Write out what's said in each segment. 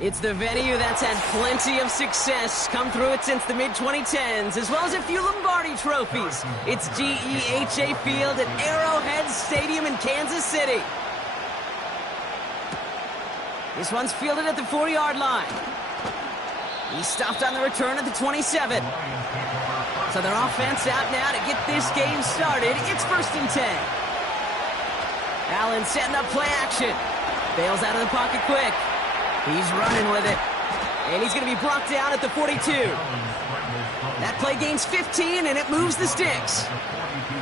It's the venue that's had plenty of success come through it since the mid-2010s, as well as a few Lombardi trophies. It's GEHA Field at Arrowhead Stadium in Kansas City. This one's fielded at the 40-yard line. He stopped on the return at the 27. So their offense out now to get this game started. It's 1st and 10. Allen setting up play action. Bails out of the pocket quick. He's running with it. And he's going to be brought down at the 42. That play gains 15, and it moves the sticks.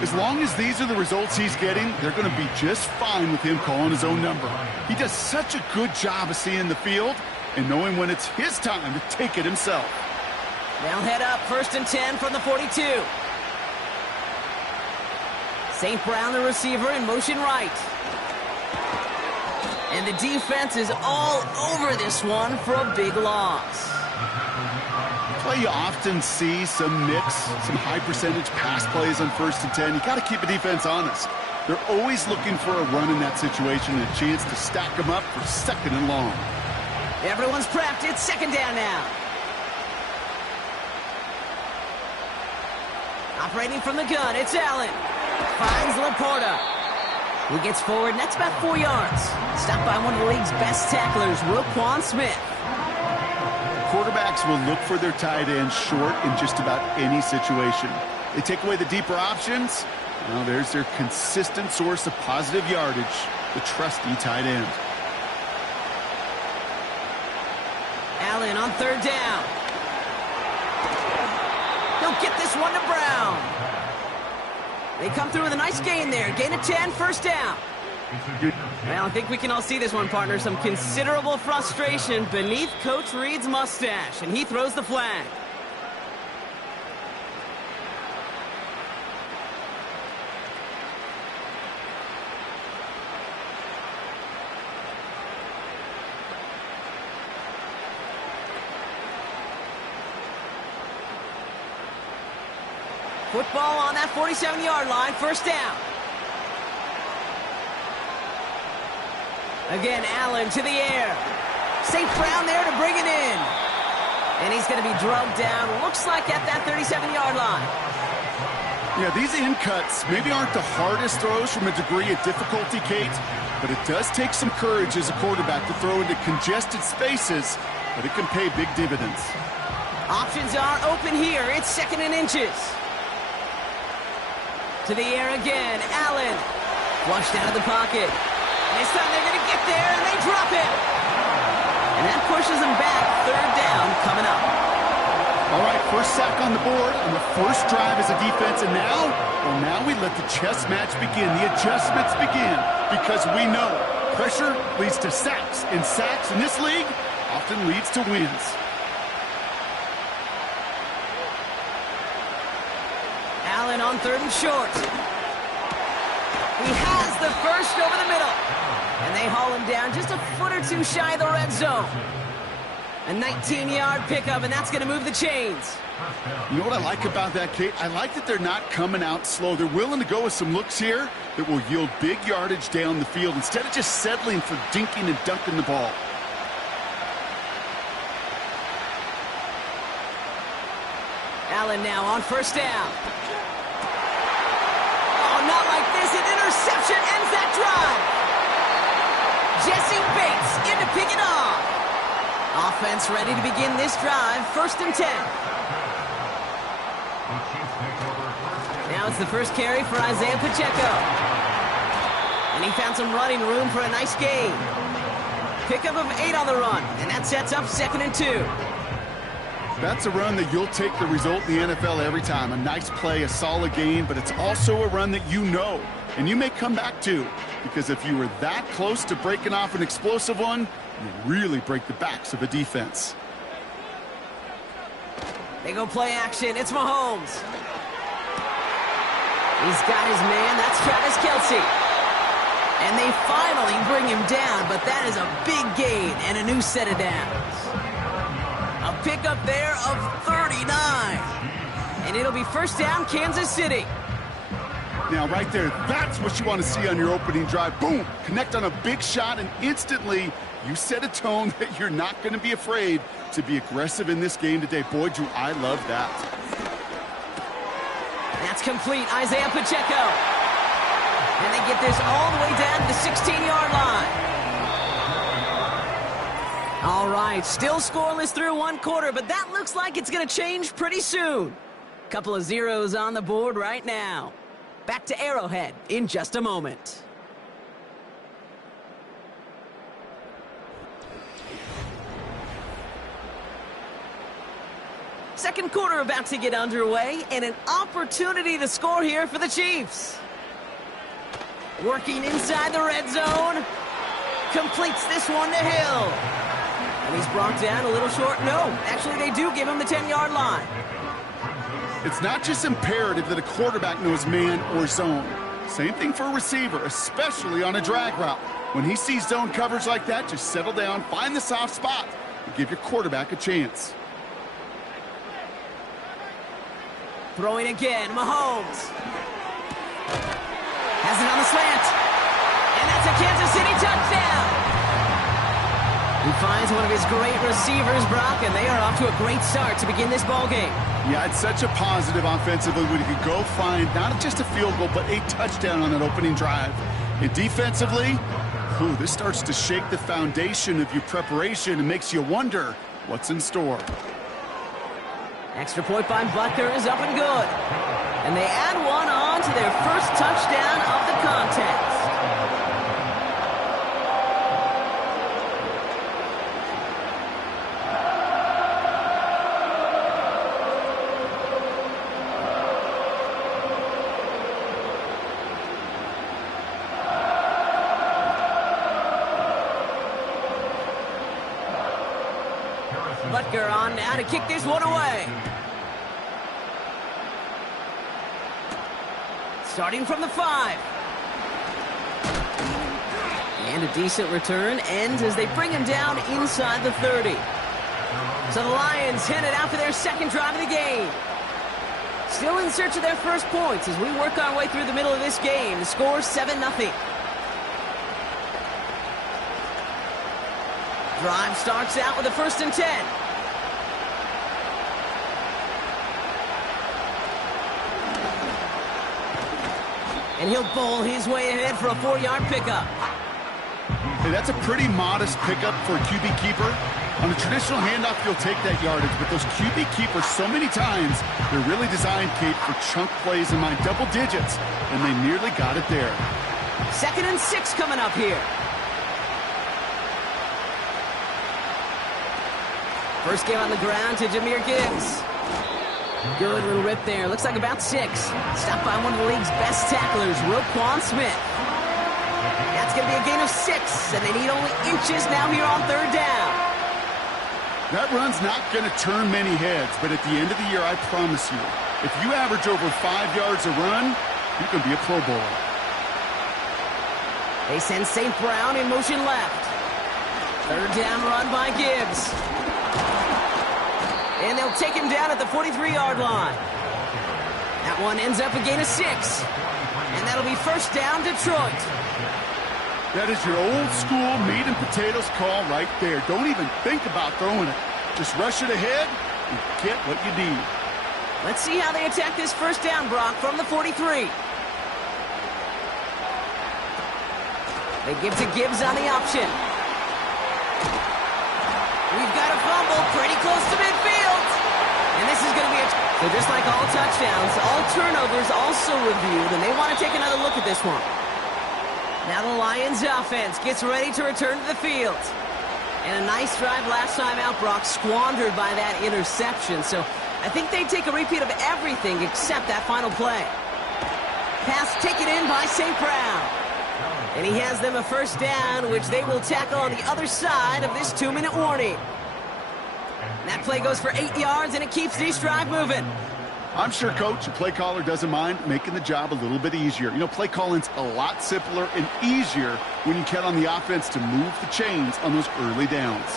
As long as these are the results he's getting, they're going to be just fine with him calling his own number. He does such a good job of seeing the field and knowing when it's his time to take it himself. They'll head up 1st and 10 from the 42. St. Brown, the receiver, in motion right. And the defense is all over this one for a big loss. That's why you often see some mix, some high-percentage pass plays on 1st and 10. You got to keep the defense honest. They're always looking for a run in that situation and a chance to stack them up for 2nd and long. Everyone's prepped. It's 2nd down now. Operating from the gun, it's Allen. Finds Laporta. He gets forward, and that's about 4 yards. Stopped by one of the league's best tacklers, Roquan Smith. Quarterbacks will look for their tight end short in just about any situation. They take away the deeper options. Well, there's their consistent source of positive yardage, the trusty tight end. Allen on 3rd down. He'll get this one to Brown. They come through with a nice gain there. Gain of 10, 1st down. Well, I think we can all see this one, partner. Some considerable frustration beneath Coach Reed's mustache, and he throws the flag. Football on that 47-yard line, 1st down. Again, Allen to the air. St. Brown there to bring it in. And he's going to be drugged down, looks like at that 37-yard line. Yeah, these in cuts maybe aren't the hardest throws from a degree of difficulty, Kate, but it does take some courage as a quarterback to throw into congested spaces, but it can pay big dividends. Options are open here. It's 2nd and inches. To the air again, Allen. Flushed out of the pocket. This time they're going to get there, and they drop it. And that pushes them back. 3rd down coming up. All right, 1st sack on the board on the 1st drive as a defense, and now we let the chess match begin. The adjustments begin, because we know pressure leads to sacks, and sacks in this league often leads to wins. Allen on 3rd and short. He has the 1st over the middle. And they haul him down just a foot or two shy of the red zone. A 19-yard pickup, and that's going to move the chains. You know what I like about that, Kate? I like that they're not coming out slow. They're willing to go with some looks here that will yield big yardage down the field instead of just settling for dinking and dunking the ball. Allen now on first down. Oh, not like this. An interception ends that drive. Jesse Bates in to pick it off. Offense ready to begin this drive. 1st and 10. Now it's the first carry for Isaiah Pacheco. And he found some running room for a nice gain. Pickup of 8 on the run, and that sets up 2nd and 2. That's a run that you'll take the result in the NFL every time. A nice play, a solid gain, but it's also a run that you know, and you may come back to, because if you were that close to breaking off an explosive one, you really break the backs of a defense. They go play action. It's Mahomes. He's got his man. That's Travis Kelce. And they finally bring him down, but that is a big gain and a new set of downs. A pickup there of 39. And it'll be 1st down, Kansas City. Now, right there, that's what you want to see on your opening drive. Boom! Connect on a big shot, and instantly you set a tone that you're not going to be afraid to be aggressive in this game today. Boy, do I love that. That's complete. Isaiah Pacheco. And they get this all the way down to the 16-yard line. All right, still scoreless through 1 quarter, but that looks like it's going to change pretty soon. Couple of zeros on the board right now. Back to Arrowhead in just a moment. Second quarter about to get underway, and an opportunity to score here for the Chiefs. Working inside the red zone. Completes this one to Hill. And he's brought down a little short. No, actually they do give him the 10-yard line. It's not just imperative that a quarterback knows man or zone. Same thing for a receiver, especially on a drag route. When he sees zone coverage like that, just settle down, find the soft spot, and give your quarterback a chance. Throwing again, Mahomes. Has it on the slant. And that's a Kansas City touchdown. He finds one of his great receivers, Brock, and they are off to a great start to begin this ballgame. Yeah, it's such a positive offensively when you could go find not just a field goal, but a touchdown on that opening drive. And defensively, this starts to shake the foundation of your preparation and makes you wonder what's in store. Extra point by Butker is up and good. And they add one on to their first touchdown of the contest. Butker on now to kick this one away. Starting from the 5. And a decent return ends as they bring him down inside the 30. So the Lions headed out for their second drive of the game. Still in search of their first points as we work our way through the middle of this game. The score 7-0. Drive starts out with a 1st and 10. And he'll bowl his way ahead for a 4-yard pickup. Hey, that's a pretty modest pickup for a QB keeper. On a traditional handoff, you'll take that yardage, but those QB keepers, so many times, they're really designed, Kate, for chunk plays in my double digits, and they nearly got it there. 2nd and 6 coming up here. First game on the ground to Jahmyr Gibbs. Good little rip there. Looks like about 6. Stopped by one of the league's best tacklers, Roquan Smith. That's going to be a gain of 6, and they need only inches now here on 3rd down. That run's not going to turn many heads, but at the end of the year, I promise you, if you average over 5 yards a run, you can be a Pro Bowler. They send St. Brown in motion left. 3rd down run by Gibbs. And they'll take him down at the 43-yard line. That one ends up a gain of 6. And that'll be 1st down, Detroit. That is your old school meat and potatoes call right there. Don't even think about throwing it. Just rush it ahead and get what you need. Let's see how they attack this first down, Brock, from the 43. They give to Gibbs on the option. We've got a fumble pretty close to midfield. And this is going to be So just like all touchdowns, all turnovers also reviewed, and they want to take another look at this one. Now the Lions offense gets ready to return to the field. And a nice drive last time out, Brock, squandered by that interception. So I think they take a repeat of everything except that final play. Pass taken in by St. Brown. And he has them a first down, which they will tackle on the other side of this 2-minute warning. That play goes for 8 yards, and it keeps this drive moving. I'm sure, Coach, the play caller doesn't mind making the job a little bit easier. You know, play calling's a lot simpler and easier when you count on the offense to move the chains on those early downs.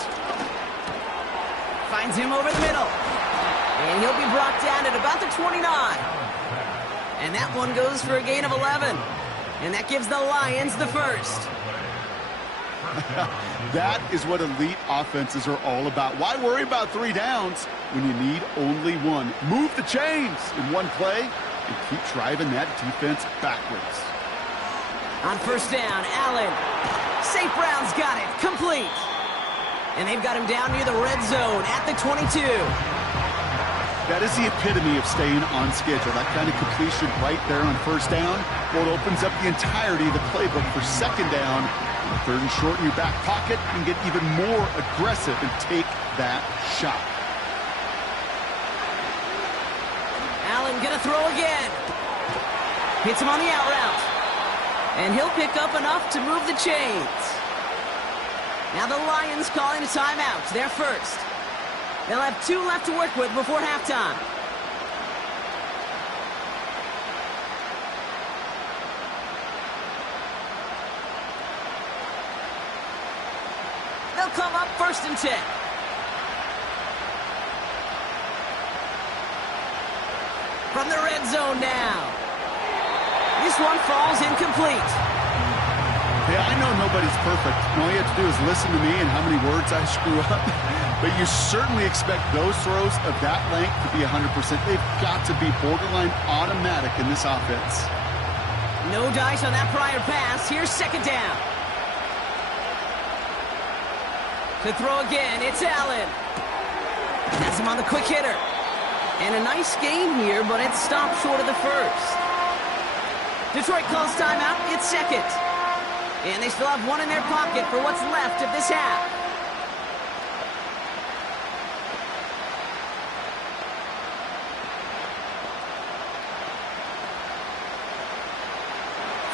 Finds him over the middle. And he'll be brought down at about the 29. And that one goes for a gain of 11. And that gives the Lions the first. That is what elite offenses are all about. Why worry about 3 downs when you need only one? Move the chains in one play and keep driving that defense backwards. On first down, Allen. St. Brown's got it. Complete. And they've got him down near the red zone at the 22. That is the epitome of staying on schedule. That kind of completion right there on first down. Well, it opens up the entirety of the playbook for second down. Third and short in your back pocket, and get even more aggressive and take that shot. Allen gonna throw again. Hits him on the out route. And he'll pick up enough to move the chains. Now the Lions calling a timeout. They're first. They'll have 2 left to work with before halftime. They'll come up first and 10. From the red zone now. This one falls incomplete. Hey, I know nobody's perfect. All you have to do is listen to me and how many words I screw up. But you certainly expect those throws of that length to be 100%. They've got to be borderline automatic in this offense. No dice on that prior pass. Here's second down. To throw again, it's Allen. That's him on the quick hitter. And a nice gain here, but it stopped short of the first. Detroit calls timeout. It's second. And they still have 1 in their pocket for what's left of this half.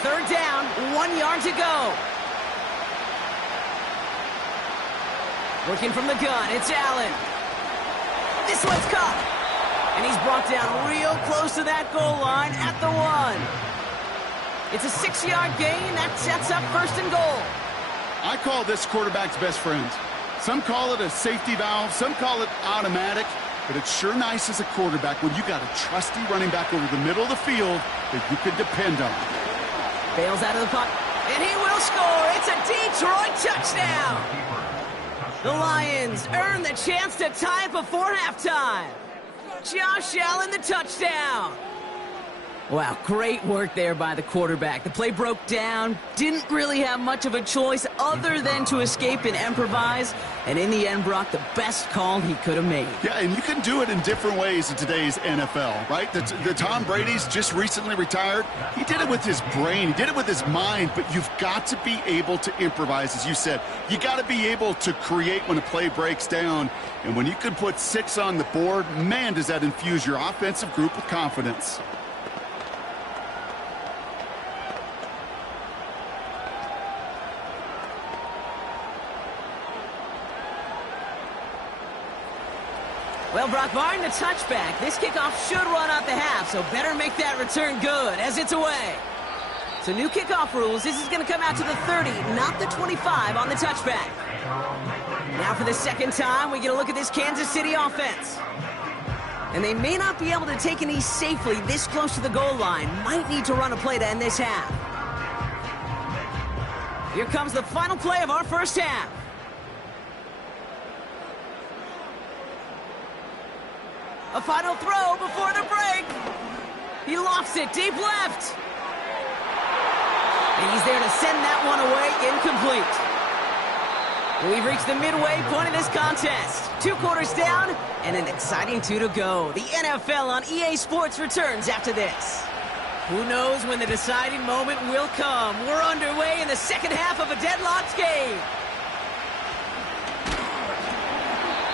Third down, 1 yard to go. Working from the gun, it's Allen. This one's caught. And he's brought down real close to that goal line at the 1. It's a 6-yard gain. That sets up first and goal. I call this quarterback's best friend. Some call it a safety valve. Some call it automatic. But it's sure nice as a quarterback when you got a trusty running back over the middle of the field that you can depend on. Bails out of the pocket. And he will score. It's a Detroit touchdown. The Lions earn the chance to tie it before halftime. Josh Allen, the touchdown. Wow, great work there by the quarterback. The play broke down, didn't really have much of a choice other than to escape and improvise, and in the end, Brock, the best call he could have made. Yeah, and you can do it in different ways in today's NFL, right? The Tom Brady's just recently retired. He did it with his brain. He did it with his mind, but you've got to be able to improvise, as you said. You got to be able to create when a play breaks down, and when you can put 6 on the board, man, does that infuse your offensive group with confidence. Well, Brock, barring the touchback, this kickoff should run out the half, so better make that return good as it's away. So new kickoff rules. This is going to come out to the 30, not the 25 on the touchback. Now for the second time, we get a look at this Kansas City offense. And they may not be able to take an knee safely this close to the goal line. Might need to run a play to end this half. Here comes the final play of our first half. A final throw before the break. He lofts it deep left. And he's there to send that one away, incomplete. We've reached the midway point of this contest. 2 quarters down and an exciting 2 to go. The NFL on EA Sports returns after this. Who knows when the deciding moment will come. We're underway in the second half of a deadlocked game.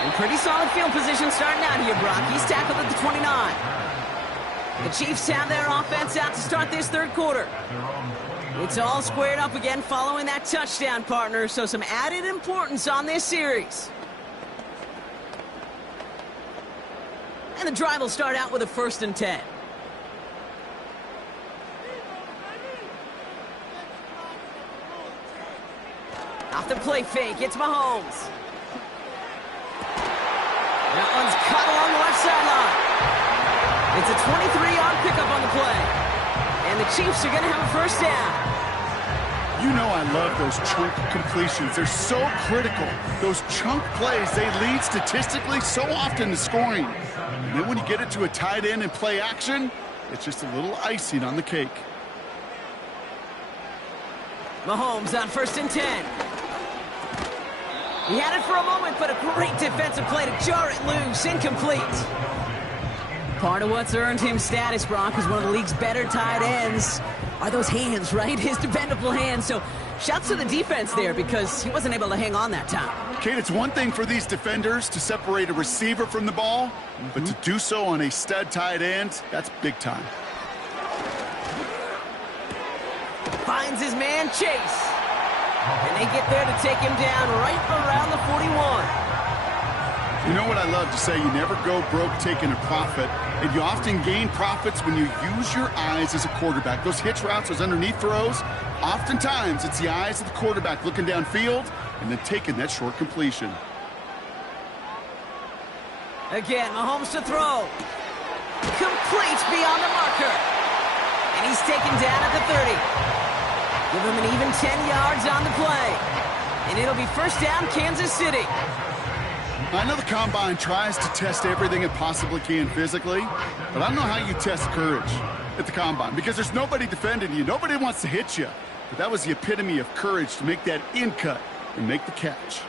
And pretty solid field position starting out here, Brock. He's tackled at the 29. The Chiefs have their offense out to start this third quarter. It's all squared up again following that touchdown, partner, so some added importance on this series. And the drive will start out with a 1st and 10. Off the play fake, it's Mahomes. That one's cut along the left sideline. It's a 23-yard pickup on the play. And the Chiefs are going to have a 1st down. You know I love those chunk completions. They're so critical. Those chunk plays, they lead statistically so often to scoring. And then when you get it to a tight end and play action, it's just a little icing on the cake. Mahomes on 1st and 10. He had it for a moment, but a great defensive play to jar it loose. Incomplete. Part of what's earned him status, Brock, is one of the league's better tight ends. Are those hands, right? His dependable hands. So shouts to the defense there because he wasn't able to hang on that time. Kate, it's one thing for these defenders to separate a receiver from the ball, but to do so on a stud tight end, that's big time. Finds his man, Chase. And they get there to take him down right around the 41. You know what I love to say? You never go broke taking a profit, and you often gain profits when you use your eyes as a quarterback. Those hitch routes, those underneath throws, oftentimes it's the eyes of the quarterback looking downfield and then taking that short completion. Again, Mahomes to throw. Complete beyond the marker. And he's taken down at the 30. Give him an even 10 yards on the play. And it'll be 1st down, Kansas City. I know the Combine tries to test everything it possibly can physically, but I don't know how you test courage at the Combine because there's nobody defending you. Nobody wants to hit you. But that was the epitome of courage to make that in cut and make the catch.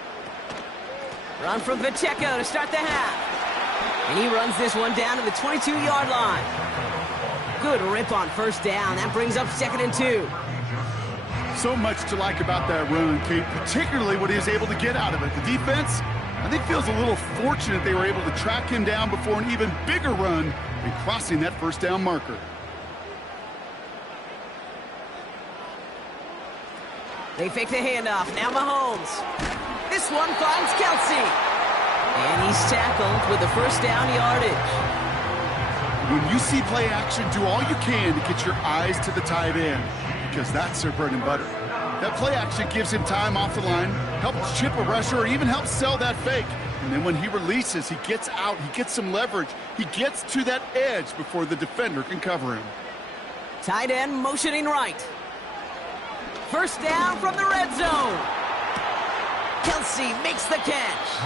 Run from Pacheco to start the half. And he runs this one down to the 22-yard line. Good rip on 1st down. That brings up 2nd and 2. So much to like about that run, Kate, particularly what he was able to get out of it. The defense, I think, feels a little fortunate they were able to track him down before an even bigger run and crossing that 1st down marker. They fake the handoff. Now Mahomes. This one finds Kelsey. And he's tackled with the 1st down yardage. When you see play action, do all you can to get your eyes to the tight end because that's their bread and butter. That play action gives him time off the line, helps chip a rusher, or even helps sell that fake. And then when he releases, he gets out, he gets some leverage. He gets to that edge before the defender can cover him. Tight end motioning right. 1st down from the red zone. Kelsey makes the catch.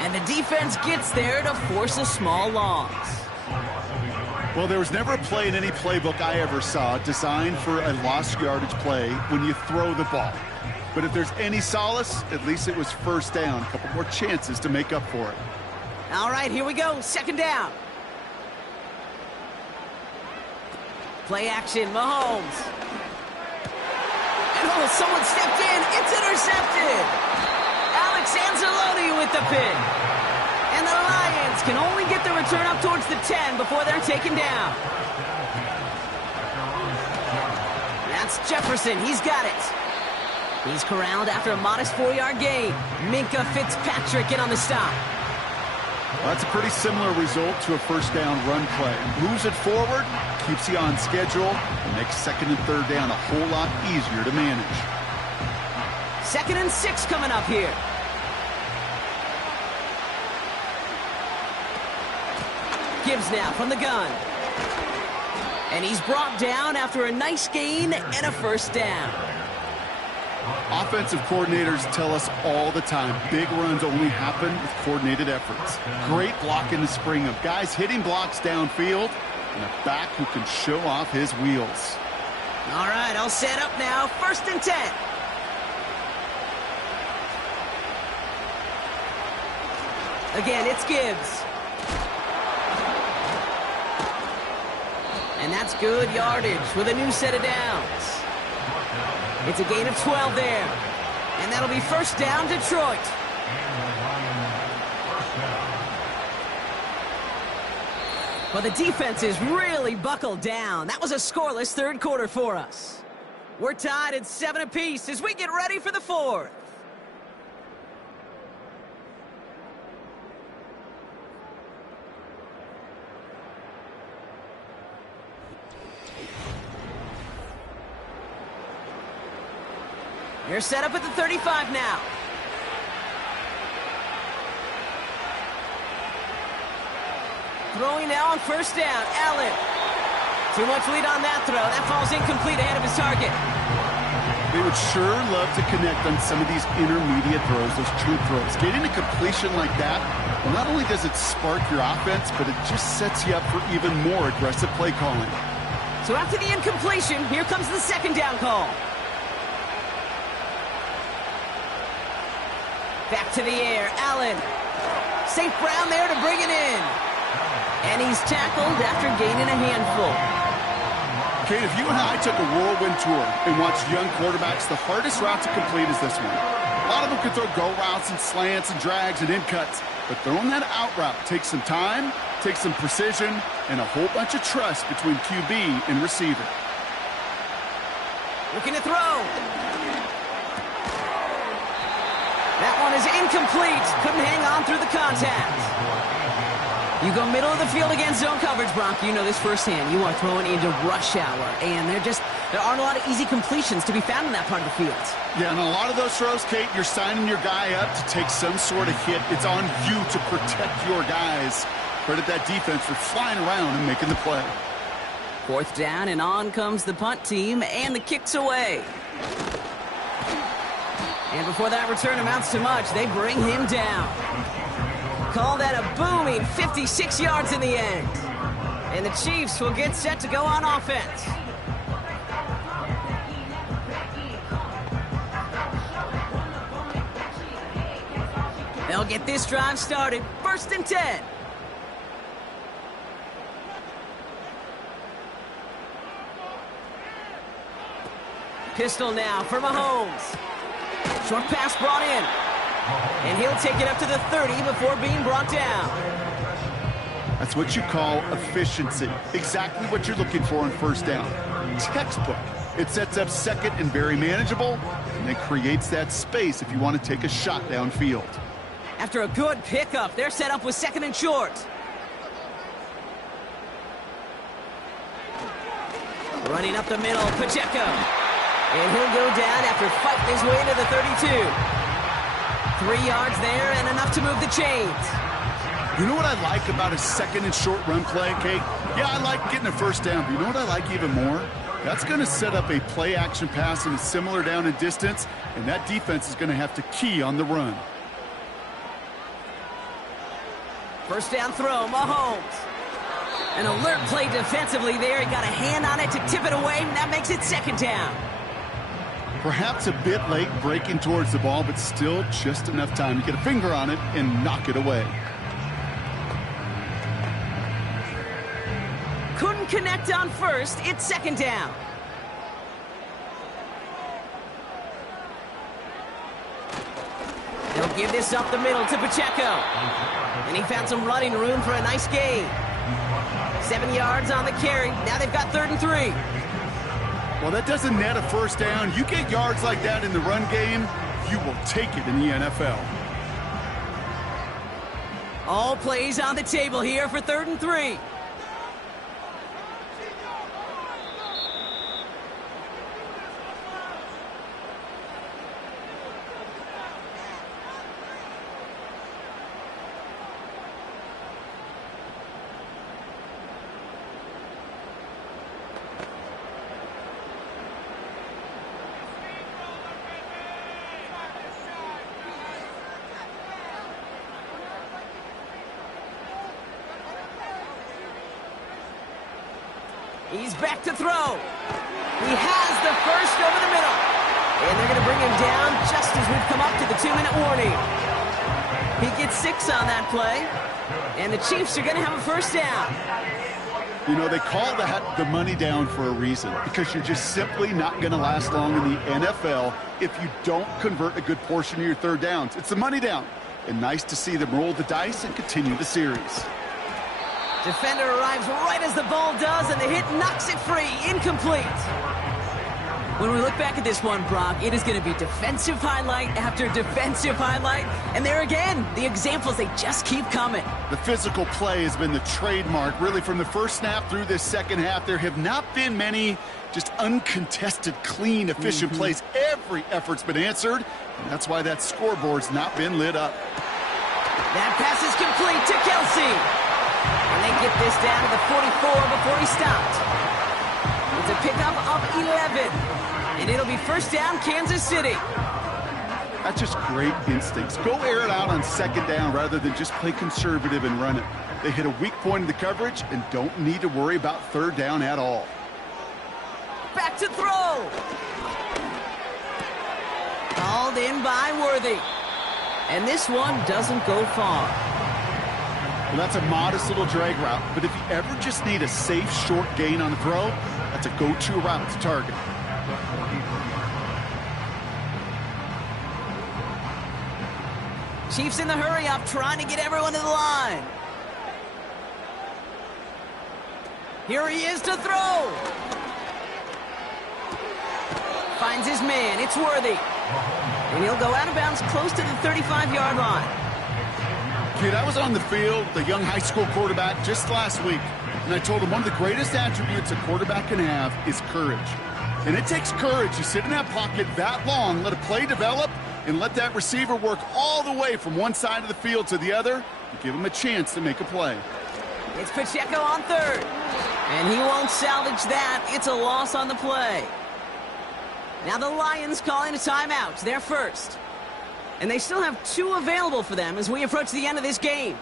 And the defense gets there to force a small loss. Well, there was never a play in any playbook I ever saw designed for a lost yardage play when you throw the ball. But if there's any solace, at least it was 1st down. A couple more chances to make up for it. All right, here we go. 2nd down. Play action, Mahomes. And oh, someone stepped in. It's intercepted. Alex Anzalone with the pick. And the Lions can only get the return up towards the 10 before they're taken down. That's Jefferson. He's got it. He's corralled after a modest 4-yard gain. Minkah Fitzpatrick in on the stop. Well, that's a pretty similar result to a 1st down run play. Moves it forward, keeps you on schedule, and makes 2nd and 3rd down a whole lot easier to manage. 2nd and 6 coming up here. Gibbs now from the gun. And he's brought down after a nice gain and a 1st down. Offensive coordinators tell us all the time, big runs only happen with coordinated efforts. Great block in the spring of guys hitting blocks downfield and a back who can show off his wheels. All right, all set up now. 1st and 10. Again, it's Gibbs. And that's good yardage with a new set of downs. It's a gain of 12 there. And that'll be 1st down, Detroit. Well, the defense is really buckled down. That was a scoreless 3rd quarter for us. We're tied at 7 apiece as we get ready for the 4th. They're set up at the 35 now. Throwing now on 1st down, Allen. Too much lead on that throw. That falls incomplete ahead of his target. They would sure love to connect on some of these intermediate throws, those true throws. Getting a completion like that, well, not only does it spark your offense, but it just sets you up for even more aggressive play calling. So after the incompletion, here comes the 2nd down call. Back to the air, Allen. St. Brown there to bring it in. And he's tackled after gaining a handful. Okay, if you and I took a whirlwind tour and watched young quarterbacks, the hardest route to complete is this one. A lot of them can throw go routes and slants and drags and in cuts, but throwing that out route takes some time, takes some precision, and a whole bunch of trust between QB and receiver. Looking to throw. That one is incomplete. Couldn't hang on through the contact. You go middle of the field against zone coverage, Bronk. You know this firsthand. You are throwing into rush hour, and there aren't a lot of easy completions to be found in that part of the field. Yeah, and a lot of those throws, Kate, you're signing your guy up to take some sort of hit. It's on you to protect your guys. Credit that defense for flying around and making the play. 4th down, and on comes the punt team, and the kick's away. And before that return amounts to much, they bring him down. Call that a booming 56 yards in the end. And the Chiefs will get set to go on offense. They'll get this drive started. 1st and 10. Pistol now for Mahomes. Short pass brought in. And he'll take it up to the 30 before being brought down. That's what you call efficiency. Exactly what you're looking for on 1st down. Textbook. It sets up 2nd and very manageable, and it creates that space if you want to take a shot downfield. After a good pickup, they're set up with 2nd and short. Running up the middle, Pacheco. And he'll go down after fighting his way to the 32. 3 yards there and enough to move the chains. You know what I like about a 2nd and short run play, Kate? Yeah, I like getting a 1st down, but you know what I like even more? That's going to set up a play action pass in a similar down and distance, and that defense is going to have to key on the run. 1st down throw, Mahomes. An alert play defensively there. He got a hand on it to tip it away, and that makes it 2nd down. Perhaps a bit late breaking towards the ball, but still just enough time to get a finger on it and knock it away. Couldn't connect on 1st. It's 2nd down. They'll give this up the middle to Pacheco. And he found some running room for a nice gain. 7 yards on the carry. Now they've got 3rd and 3. Well, that doesn't net a 1st down. You get yards like that in the run game, you will take it in the NFL. All plays on the table here for 3rd and 3. He's back to throw. He has the first over the middle. And they're going to bring him down just as we've come up to the 2-minute warning. He gets 6 on that play. And the Chiefs are going to have a first down. You know, they call that the money down for a reason, because you're just simply not going to last long in the NFL if you don't convert a good portion of your third downs. It's the money down. And nice to see them roll the dice and continue the series. Defender arrives right as the ball does, and the hit knocks it free. Incomplete. When we look back at this one, Brock, it is going to be defensive highlight after defensive highlight. And there again, the examples, they just keep coming. The physical play has been the trademark, really, from the first snap through this second half. There have not been many just uncontested, clean, efficient plays. Every effort's been answered, and that's why that scoreboard's not been lit up. That pass is complete to Kelsey. And they get this down to the 44 before he stopped. It's a pickup of 11. And it'll be first down, Kansas City. That's just great instincts. Go air it out on second down rather than just play conservative and run it. They hit a weak point in the coverage and don't need to worry about third down at all. Back to throw. Called in by Worthy. And this one doesn't go far. Well, that's a modest little drag route, but if you ever just need a safe, short gain on the throw, that's a go-to route to target. Chiefs in the hurry-up, trying to get everyone to the line. Here he is to throw. Finds his man. It's Worthy. And he'll go out of bounds close to the 35-yard line. Kid, I was on the field with a young high school quarterback just last week, and I told him one of the greatest attributes a quarterback can have is courage. And it takes courage to sit in that pocket that long, let a play develop, and let that receiver work all the way from one side of the field to the other to give him a chance to make a play. It's Pacheco on third. And he won't salvage that. It's a loss on the play. Now the Lions calling a timeout. They're first. And they still have 2 available for them as we approach the end of this game.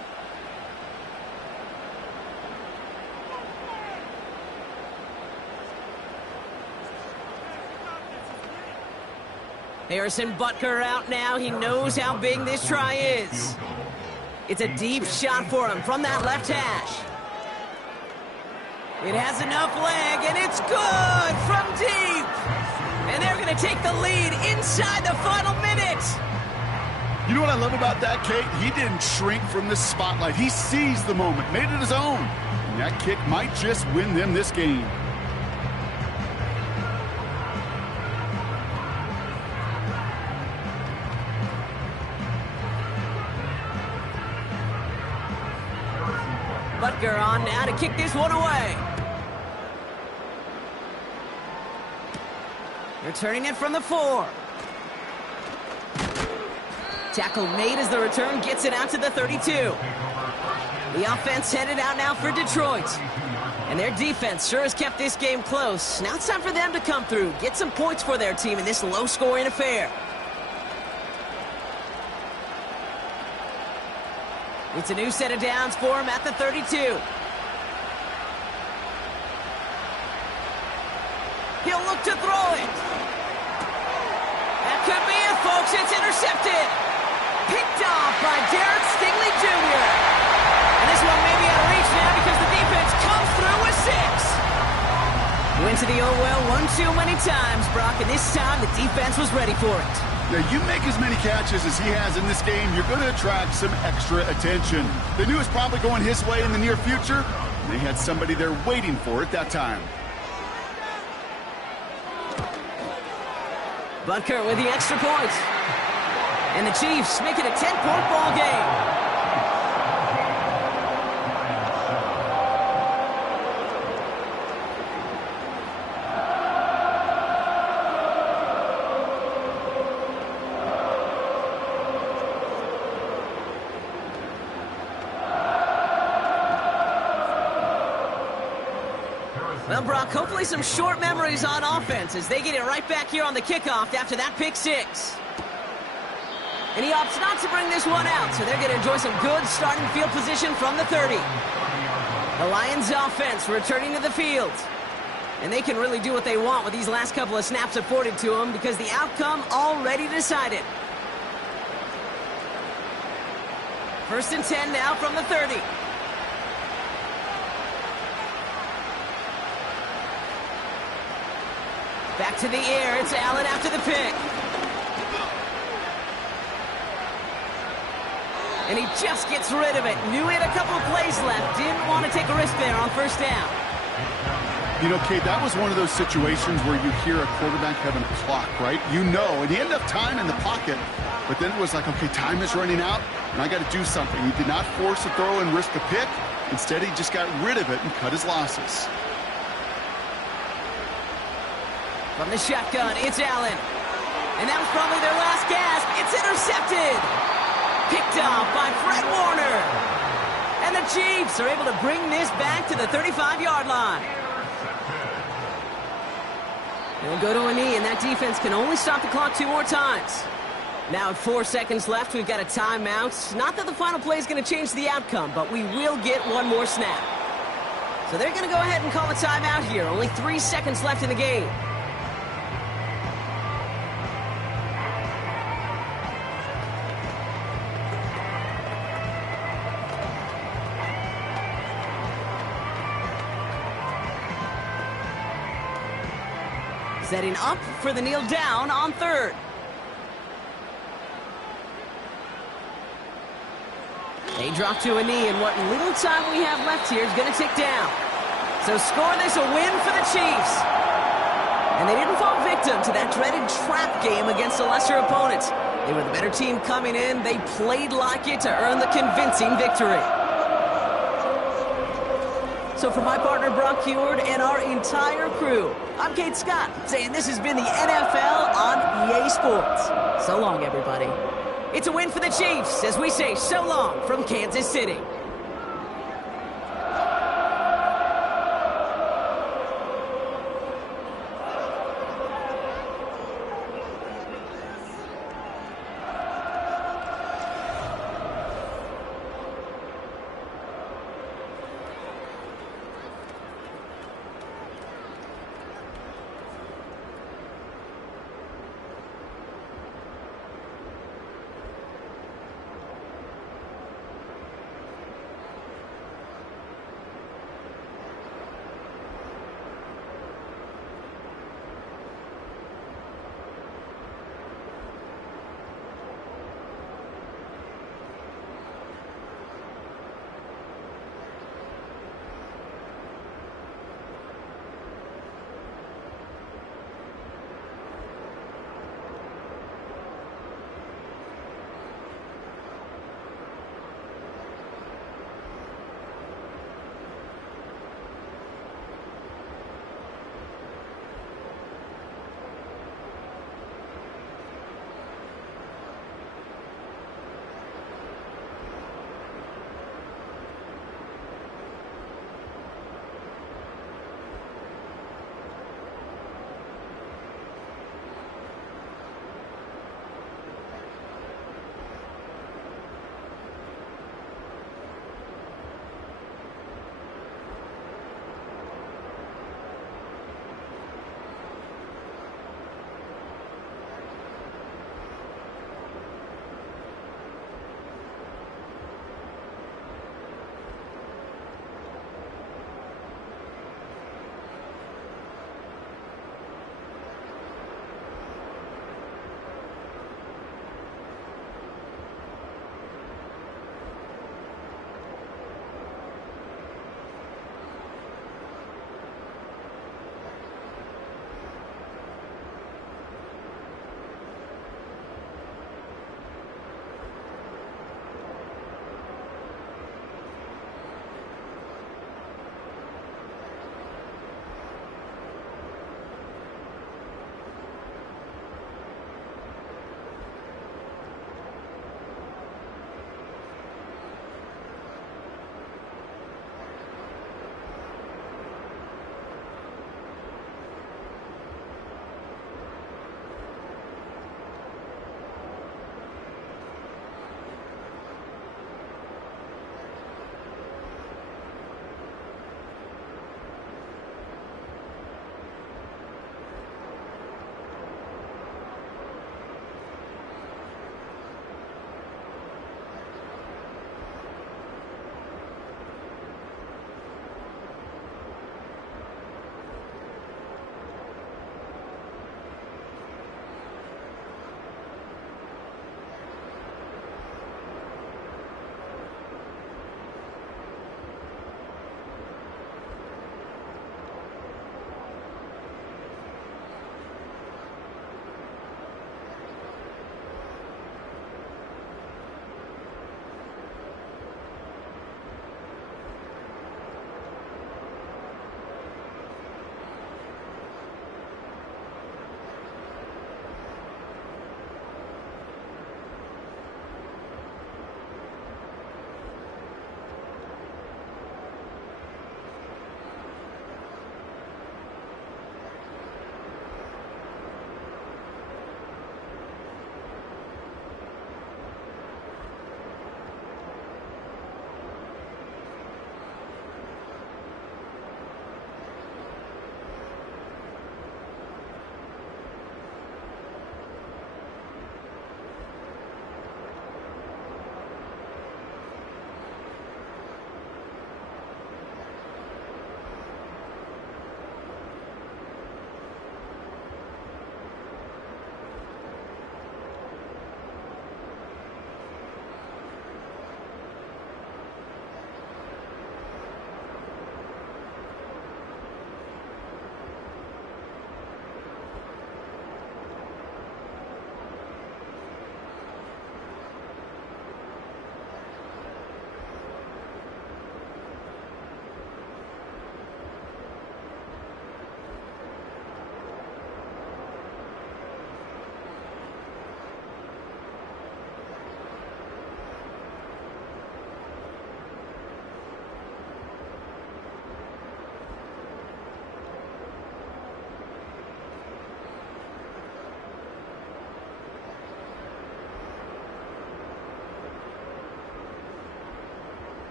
Harrison Butker out now. He knows how big this try is. It's a deep shot for him from that left hash. It has enough leg, and it's good from deep. And they're going to take the lead inside the final minute. You know what I love about that, Kate? He didn't shrink from the spotlight. He seized the moment, made it his own. And that kick might just win them this game. Butker on now to kick this one away. Returning it from the 4. Tackle made as the return gets it out to the 32. The offense headed out now for Detroit. And their defense sure has kept this game close. Now it's time for them to come through, get some points for their team in this low-scoring affair. It's a new set of downs for him at the 32. He'll look to throw it. That could be it, folks. It's intercepted. Picked off by Derek Stingley Jr. And this one may be out of reach now because the defense comes through with 6. Went to the oh well one too many times, Brock, and this time the defense was ready for it. Now, you make as many catches as he has in this game, you're going to attract some extra attention. They knew it was probably going his way in the near future, and they had somebody there waiting for it that time. Butker with the extra point. And the Chiefs make it a 10-point ball game. Well, Brock, hopefully some short memories on offense as they get it right back here on the kickoff after that pick 6. And he opts not to bring this one out, so they're going to enjoy some good starting field position from the 30. The Lions offense returning to the field. And they can really do what they want with these last couple of snaps afforded to them because the outcome already decided. 1st and 10 now from the 30. Back to the air. It's Allen after the pick. And he just gets rid of it. Knew he had a couple of plays left. Didn't want to take a risk there on 1st down. You know, Kate, that was one of those situations where you hear a quarterback having a clock, right? You know, and he had enough time in the pocket, but then it was like, okay, time is running out, and I got to do something. He did not force a throw and risk a pick. Instead, he just got rid of it and cut his losses. From the shotgun, it's Allen. And that was probably their last gasp. It's intercepted. Picked off by Fred Warner. And the Chiefs are able to bring this back to the 35-yard line. They'll go to a knee, and that defense can only stop the clock 2 more times. Now, at 4 seconds left, we've got a timeout. Not that the final play is going to change the outcome, but we will get one more snap. So they're going to go ahead and call a timeout here. Only 3 seconds left in the game. Setting up for the kneel down on 3rd. They drop to a knee, and what little time we have left here is going to tick down. So score this a win for the Chiefs. And they didn't fall victim to that dreaded trap game against a lesser opponent. They were the better team coming in. They played like it to earn the convincing victory. So for my partner, Brock Huard, and our entire crew, I'm Kate Scott, saying this has been the NFL on EA Sports. So long, everybody. It's a win for the Chiefs as we say so long from Kansas City.